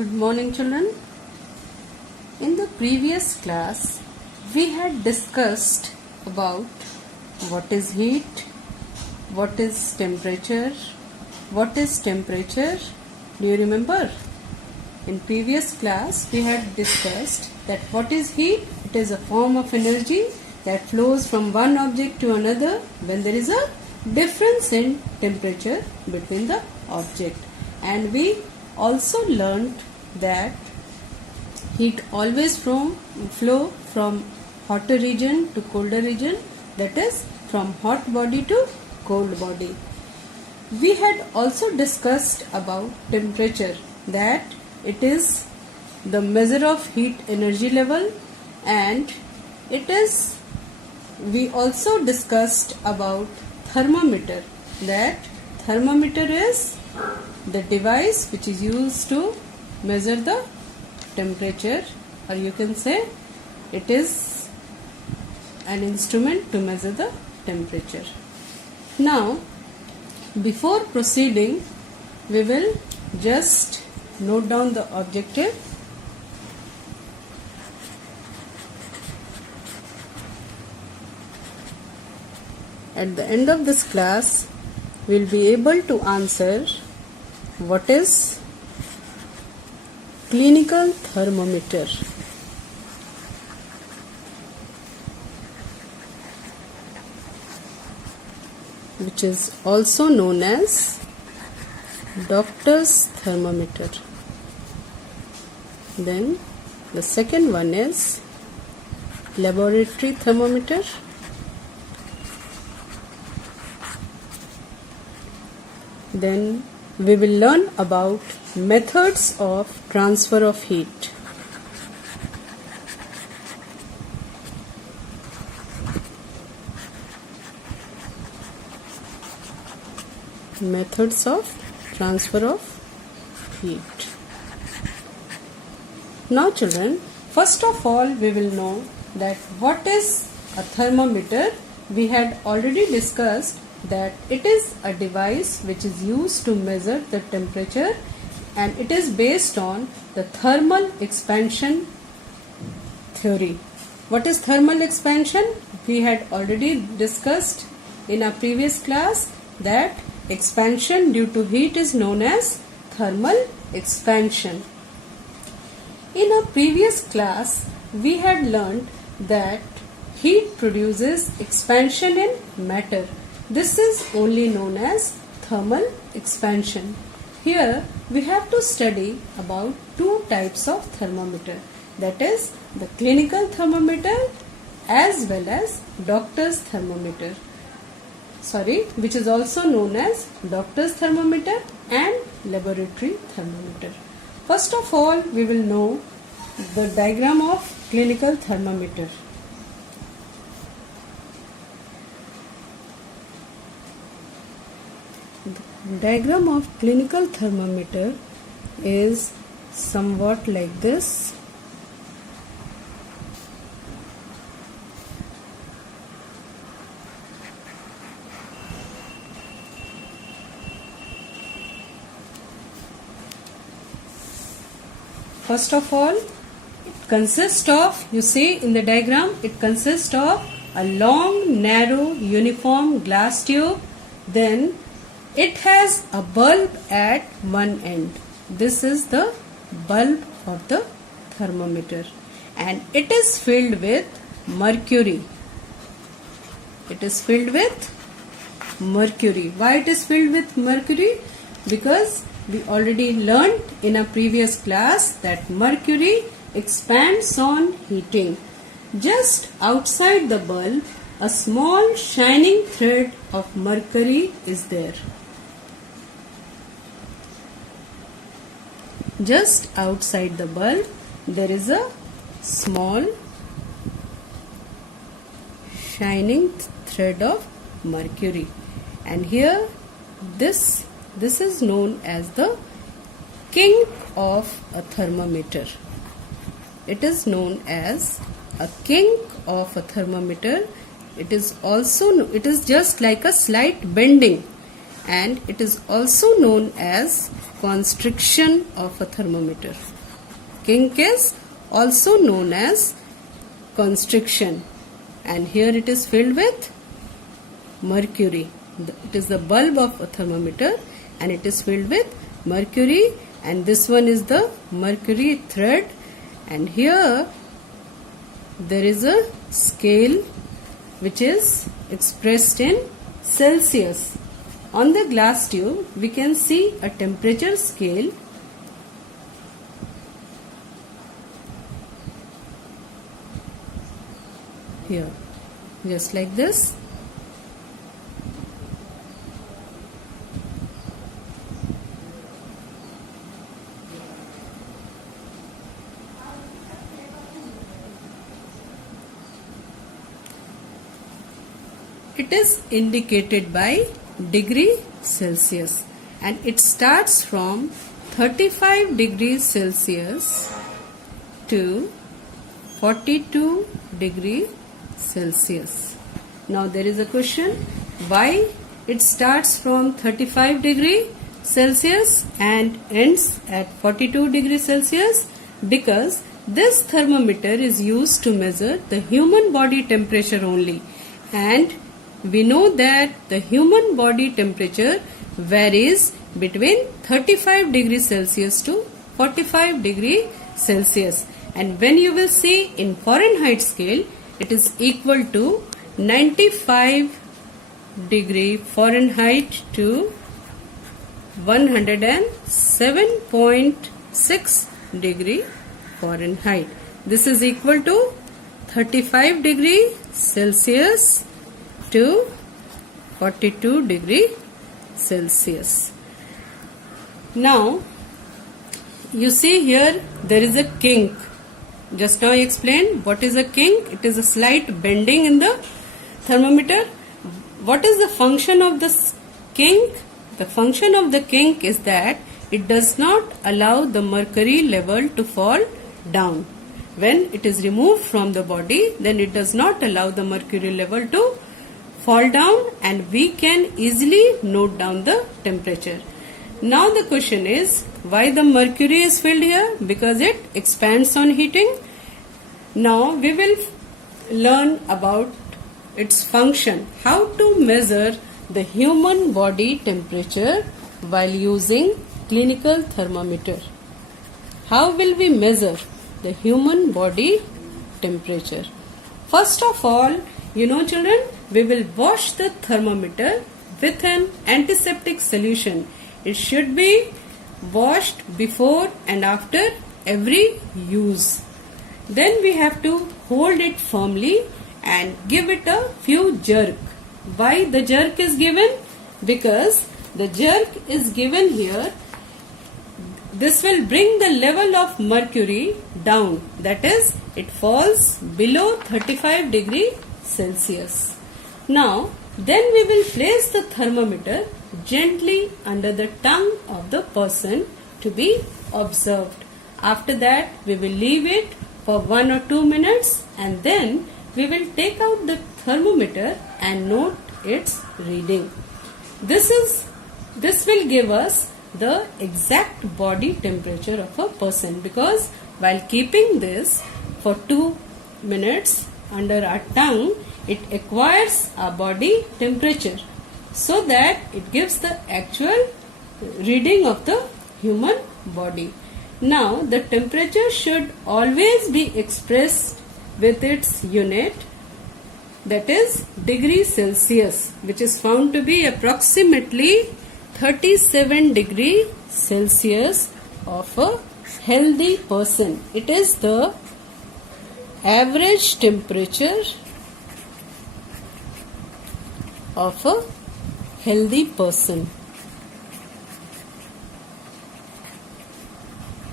Good morning, children. In the previous class, we had discussed about what is heat, what is temperature. Do you remember? In previous class, we had discussed that what is heat? It is a form of energy that flows from one object to another when there is a difference in temperature between the object. And we also learned that heat always flow from hotter region to colder region, that is from hot body to cold body. We had also discussed about temperature, that it is the measure of heat energy level, and we also discussed about thermometer, that thermometer is the device which is used to measure the temperature, or you can say it is an instrument to measure the temperature. Now, before proceeding, we will just note down the objective. At the end of this class, we will be able to answer what is clinical thermometer. Which is also known as doctor's thermometer. Then the second one is laboratory thermometer. Then we will learn about methods of transfer of heat. Methods of transfer of heat. Now children, first of all we will know that what is a thermometer. We had already discussed that it is a device which is used to measure the temperature, and it is based on the thermal expansion theory. What is thermal expansion? We had already discussed in our previous class that expansion due to heat is known as thermal expansion. In our previous class, we had learned that heat produces expansion in matter. This is only known as thermal expansion. Here we have to study about two types of thermometer, that is the clinical thermometer as well as doctor's thermometer. Which is also known as doctor's thermometer and laboratory thermometer. First of all, we will know the diagram of clinical thermometer. The diagram of clinical thermometer is somewhat like this. First of all, it consists of, you see in the diagram, it consists of a long, narrow, uniform glass tube. Then it has a bulb at one end. This is the bulb of the thermometer, and it is filled with mercury. It is filled with mercury. Why it is filled with mercury? Because we already learned in a previous class that mercury expands on heating. Just outside the bulb, a small shining thread of mercury is there. Just outside the bulb, there is a small shining thread of mercury, and here this is known as the kink of a thermometer. It is known as a kink of a thermometer. It is just like a slight bending, and it is also known as constriction of a thermometer. Kink is also known as constriction, and here it is filled with mercury. It is the bulb of a thermometer and it is filled with mercury, and this one is the mercury thread, and here there is a scale which is expressed in Celsius. On the glass tube we can see a temperature scale here, just like this. It is indicated by degree Celsius, and it starts from 35 degrees Celsius to 42 degrees Celsius. Now there is a question, why it starts from 35 degrees Celsius and ends at 42 degrees Celsius? Because this thermometer is used to measure the human body temperature only, and we know that the human body temperature varies between 35 degrees Celsius to 45 degrees Celsius, and when you will see in Fahrenheit scale, it is equal to 95 degree Fahrenheit to 107.6 degree Fahrenheit. This is equal to 35 degree Celsius to 42 degree Celsius. Now you see here there is a kink. Just now I explained what is a kink. It is a slight bending in the thermometer. What is the function of this kink? The function of the kink is that it does not allow the mercury level to fall down. When it is removed from the body, then it does not allow the mercury level to fall down, and we can easily note down the temperature. Now the question is, why the mercury is filled here? Because it expands on heating. Now we will learn about its function, how to measure the human body temperature while using clinical thermometer. How will we measure the human body temperature? First of all, you know children, we will wash the thermometer with an antiseptic solution. It should be washed before and after every use. Then we have to hold it firmly and give it a few jerk. Why the jerk is given? Because the jerk is given here. This will bring the level of mercury down. That is, it falls below 35 degrees Celsius. Now, then we will place the thermometer gently under the tongue of the person to be observed. After that, we will leave it for 1 or 2 minutes, and then we will take out the thermometer and note its reading. This will give us the exact body temperature of a person, because while keeping this for 2 minutes under our tongue, it acquires our body temperature, so that it gives the actual reading of the human body. Now the temperature should always be expressed with its unit, that is degree Celsius, which is found to be approximately 37 degree Celsius of a healthy person. It is the average temperature of a healthy person.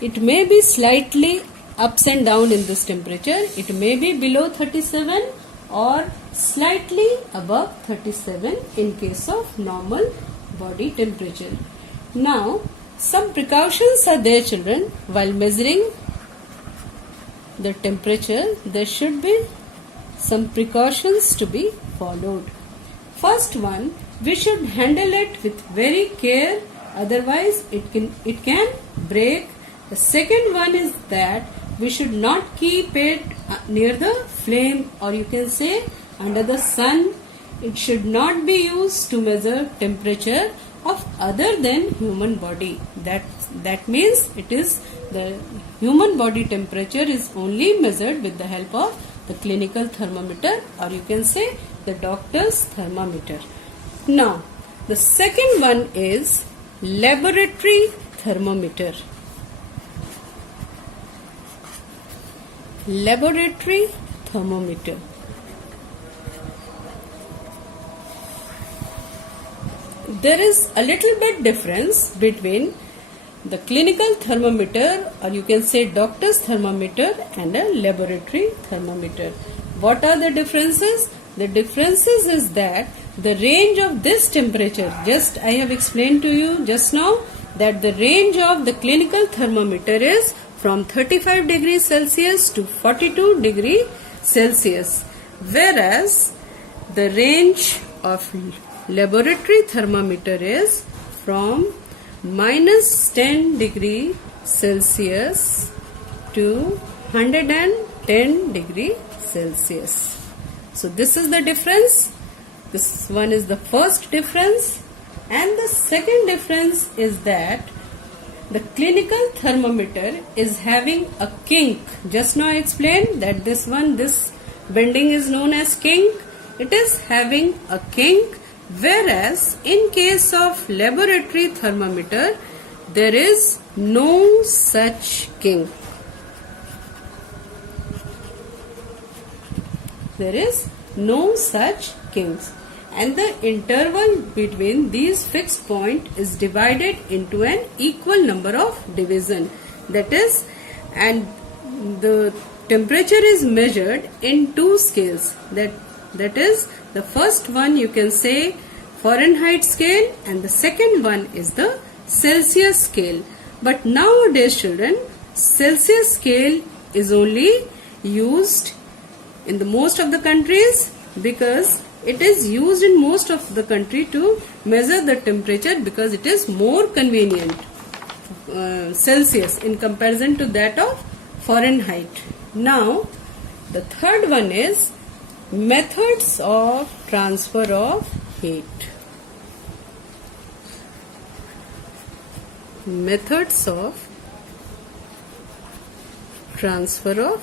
It may be slightly ups and down in this temperature. It may be below 37 or slightly above 37 in case of normal body temperature. Now, some precautions are there, children. While measuring the temperature, there should be some precautions to be followed. First one, we should handle it with very care otherwise it can break. The second one is that we should not keep it near the flame, or you can say under the sun. It should not be used to measure temperature of other than human body. That means it is the human body temperature is only measured with the help of the clinical thermometer, or you can say the doctor's thermometer. Now, the second one is laboratory thermometer. Laboratory thermometer. There is a little bit difference between the clinical thermometer, or you can say doctor's thermometer, and a laboratory thermometer. What are the differences? The differences is that the range of this temperature, just I have explained to you just now that the range of the clinical thermometer is from 35 degrees Celsius to 42 degrees Celsius, whereas the range of laboratory thermometer is from -10 degree Celsius to 110 degree Celsius. So this is the difference. This one is the first difference, and the second difference is that the clinical thermometer is having a kink. Just now I explained that this bending is known as kink. It is having a kink, whereas in case of laboratory thermometer there is no such kink. There is no such kinks, and the interval between these fixed points is divided into an equal number of division. That is, and the temperature is measured in two scales. That is, the first one you can say Fahrenheit scale, and the second one is the Celsius scale. But nowadays, children, Celsius scale is only used in the most of the countries, because it is used in most of the country to measure the temperature, because it is more convenient, Celsius, in comparison to that of Fahrenheit. Now, the third one is methods of transfer of heat. Methods of transfer of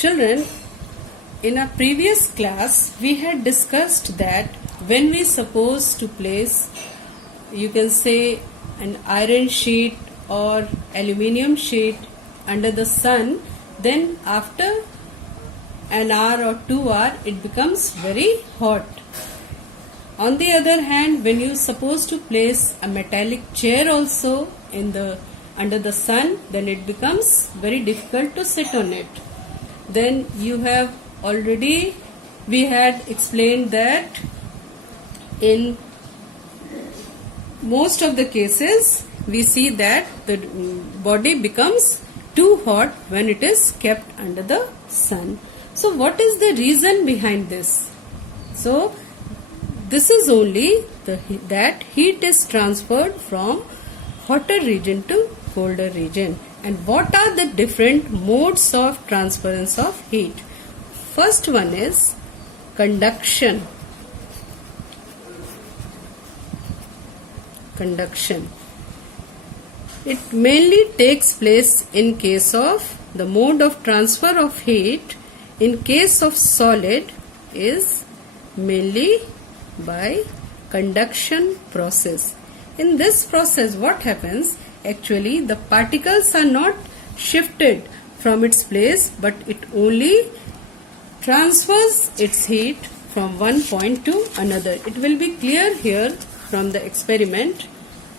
children. In our previous class we had discussed that when we suppose to place, you can say, an iron sheet or aluminium sheet under the sun, then after an hour or 2 hours it becomes very hot. On the other hand, when you suppose to place a metallic chair also under the sun, then it becomes very difficult to sit on it. Then we had explained that in most of the cases we see that the body becomes too hot when it is kept under the sun. So what is the reason behind this? So this is only that heat is transferred from hotter region to colder region. And what are the different modes of transference of heat? First one is conduction. Conduction. It mainly takes place in case of the mode of transfer of heat in case of solid is mainly by conduction process. In this process, what happens? Actually, the particles are not shifted from its place, but it only transfers its heat from one point to another. It will be clear here from the experiment.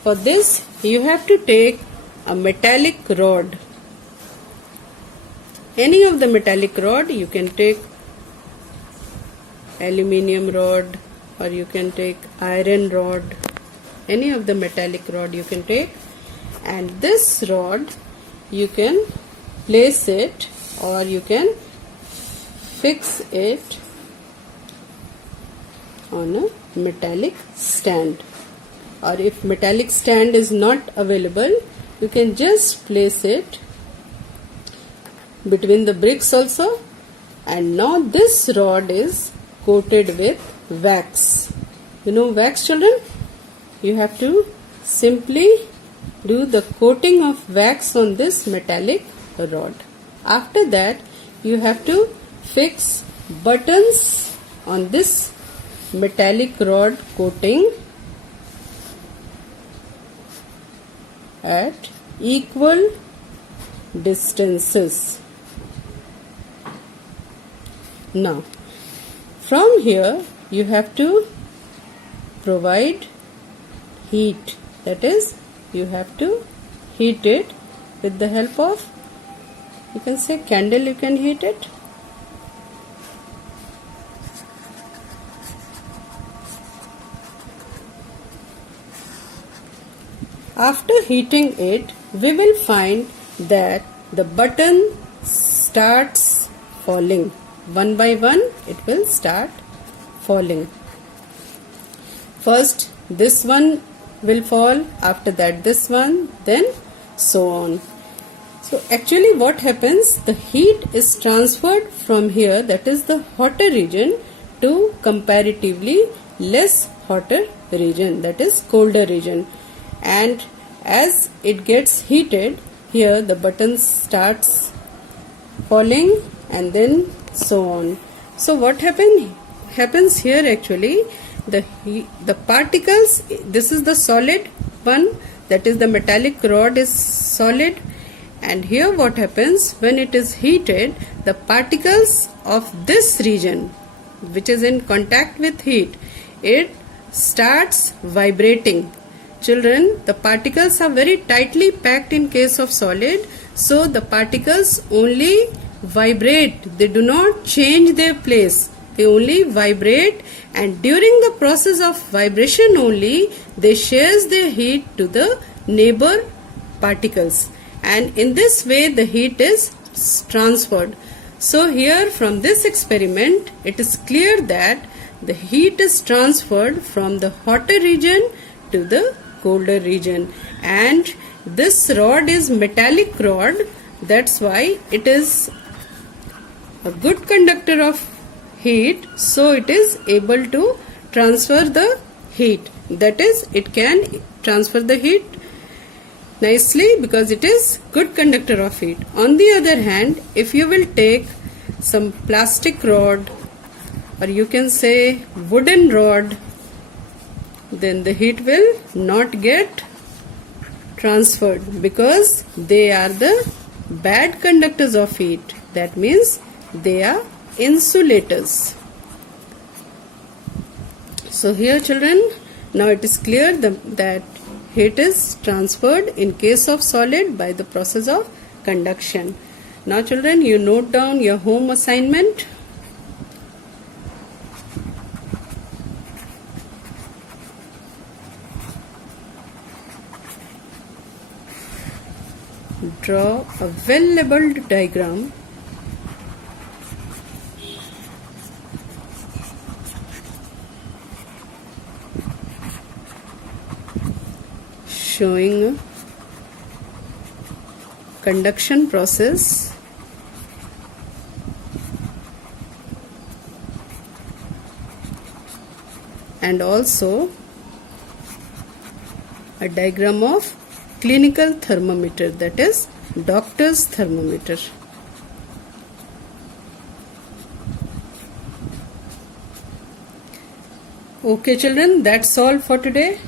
For this, you have to take a metallic rod. Any of the metallic rod, you can take aluminium rod, or you can take iron rod. Any of the metallic rod you can take. And this rod you can place it or you can fix it on a metallic stand, or if metallic stand is not available, you can just place it between the bricks also. And now this rod is coated with wax. You know wax, children? You have to simply do the coating of wax on this metallic rod. After that, you have to fix buttons on this metallic rod coating at equal distances. Now, from here you have to provide heat, that is, you have to heat it with the help of, you can say, candle. You can heat it. After heating it, we will find that the button starts falling. One by one it will start falling. First this one will fall, after that this one, then so on. So actually what happens, the heat is transferred from here, that is the hotter region, to comparatively less hotter region, that is colder region. And as it gets heated, here the button starts falling and then so on. So what happens here actually, the particles, this is the solid one, that is the metallic rod is solid, and here what happens, when it is heated, the particles of this region which is in contact with heat, it starts vibrating. Children, the particles are very tightly packed in case of solid, so the particles only vibrate, they do not change their place, they only vibrate, and during the process of vibration only they shares their heat to the neighbor particles, and in this way the heat is transferred. So here from this experiment it is clear that the heat is transferred from the hotter region to the colder region, and this rod is metallic rod, that's why it is a good conductor of heat, so it is able to transfer the heat, that is, it can transfer the heat nicely because it is good conductor of heat. On the other hand, if you will take some plastic rod, or you can say wooden rod, then the heat will not get transferred because they are the bad conductors of heat, that means they are insulators. So here children, now it is clear that heat is transferred in case of solid by the process of conduction. Now children, you note down your home assignment. Draw a well-labeled diagram showing a conduction process and also a diagram of clinical thermometer, that is doctor's thermometer. Okay children, that's all for today.